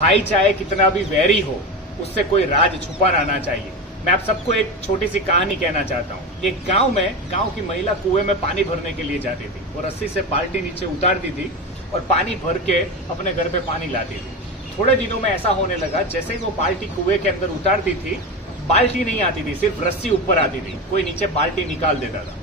भाई चाहे कितना भी वैरी हो, उससे कोई राज छुपा रहना चाहिए। मैं आप सबको एक छोटी सी कहानी कहना चाहता हूँ। एक गांव की महिला कुएं में पानी भरने के लिए जाती थी। वो रस्सी से बाल्टी नीचे उतारती थी और पानी भर के अपने घर पे पानी लाती थी। थोड़े दिनों में ऐसा होने लगा, जैसे ही वो बाल्टी कुएं के अंदर उतारती थी, बाल्टी नहीं आती थी, सिर्फ रस्सी ऊपर आती थी। कोई नीचे बाल्टी निकाल देता था।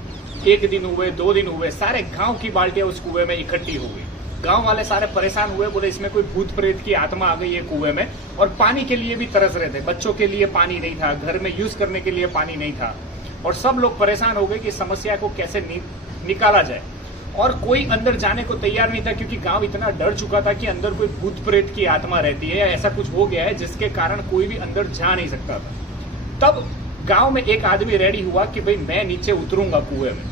एक दिन हुए, 2 दिन हुए, सारे गाँव की बाल्टियां उस कुएं में इकट्ठी हो गई। गांव वाले सारे परेशान हुए, बोले इसमें कोई भूत प्रेत की आत्मा आ गई है कुएं में। और पानी के लिए भी तरस रहे थे। बच्चों के लिए पानी नहीं था, घर में यूज करने के लिए पानी नहीं था। और सब लोग परेशान हो गए कि समस्या को कैसे निकाला जाए। और कोई अंदर जाने को तैयार नहीं था, क्योंकि गांव इतना डर चुका था कि अंदर कोई भूत प्रेत की आत्मा रहती है या ऐसा कुछ हो गया है जिसके कारण कोई भी अंदर जा नहीं सकता था। तब गांव में एक आदमी रेडी हुआ कि भाई मैं नीचे उतरूंगा कुएं में,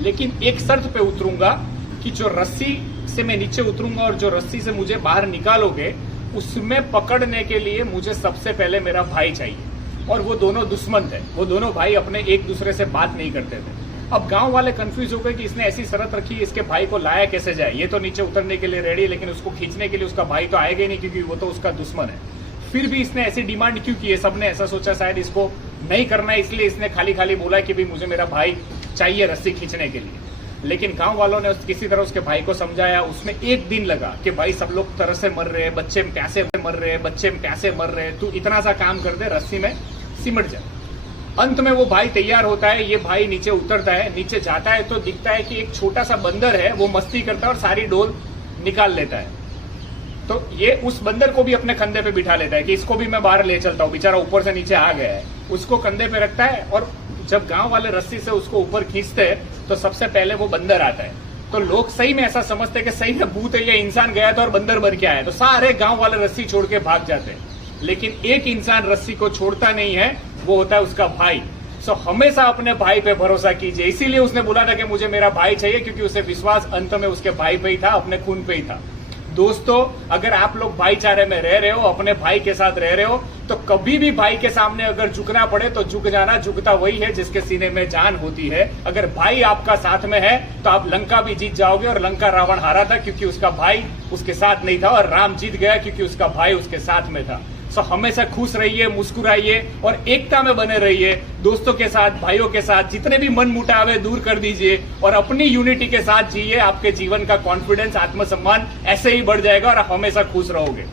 लेकिन एक शर्त पे उतरूंगा कि जो रस्सी से मैं नीचे उतरूंगा और जो रस्सी से मुझे बाहर निकालोगे, उसमें पकड़ने के लिए मुझे सबसे पहले मेरा भाई चाहिए। और वो दोनों दुश्मन थे, वो दोनों भाई अपने एक दूसरे से बात नहीं करते थे। अब गांव वाले कंफ्यूज हो गए कि इसने ऐसी शर्त रखी, इसके भाई को लाया कैसे जाए। ये तो नीचे उतरने के लिए रेडी है, लेकिन उसको खींचने के लिए उसका भाई तो आएगा ही नहीं, क्योंकि वो तो उसका दुश्मन है। फिर भी इसने ऐसी डिमांड क्यों की है? सबने ऐसा सोचा शायद इसको नहीं करना है, इसलिए इसने खाली खाली बोला कि भाई मुझे मेरा भाई चाहिए रस्सी खींचने के लिए। लेकिन गांव वालों ने किसी तरह उसके भाई को समझाया। उसमें एक दिन लगा कि भाई सब लोग तरस से मर रहे हैं, बच्चे प्यासे मर रहे हैं, बच्चे प्यासे मर रहे हैं, तू इतना सा काम कर दे, रस्सी में सिमट जाए। अंत में वो भाई तैयार होता है। ये भाई नीचे उतरता है, नीचे जाता है तो दिखता है कि एक छोटा सा बंदर है, वो मस्ती करता है और सारी डोल निकाल लेता है। तो ये उस बंदर को भी अपने कंधे पे बिठा लेता है कि इसको भी मैं बाहर ले चलता हूँ, बेचारा ऊपर से नीचे आ गया है। उसको कंधे पे रखता है और जब गांव वाले रस्सी से उसको ऊपर खींचते हैं तो सबसे पहले वो बंदर आता है। तो लोग सही में ऐसा समझते हैं कि सही में भूत है या इंसान गया था और बंदर मर के आया, तो सारे गांव वाले रस्सी छोड़ के भाग जाते हैं। लेकिन एक इंसान रस्सी को छोड़ता नहीं है, वो होता है उसका भाई। सो हमेशा अपने भाई पे भरोसा कीजिए। इसीलिए उसने बोला था कि मुझे मेरा भाई चाहिए, क्योंकि उसे विश्वास अंत में उसके भाई पे ही था, अपने खून पे ही था। दोस्तों, अगर आप लोग भाईचारे में रह रहे हो, अपने भाई के साथ रह रहे हो, तो कभी भी भाई के सामने अगर झुकना पड़े तो झुक जाना। झुकता वही है जिसके सीने में जान होती है। अगर भाई आपका साथ में है तो आप लंका भी जीत जाओगे। और लंका रावण हारा था क्योंकि उसका भाई उसके साथ नहीं था, और राम जीत गया क्योंकि उसका भाई उसके साथ में था। सो हमेशा खुश रहिए, मुस्कुराइए और एकता में बने रहिए। दोस्तों के साथ, भाइयों के साथ जितने भी मन मुटाव है दूर कर दीजिए और अपनी यूनिटी के साथ जिए। आपके जीवन का कॉन्फिडेंस, आत्मसम्मान ऐसे ही बढ़ जाएगा और आप हमेशा खुश रहोगे।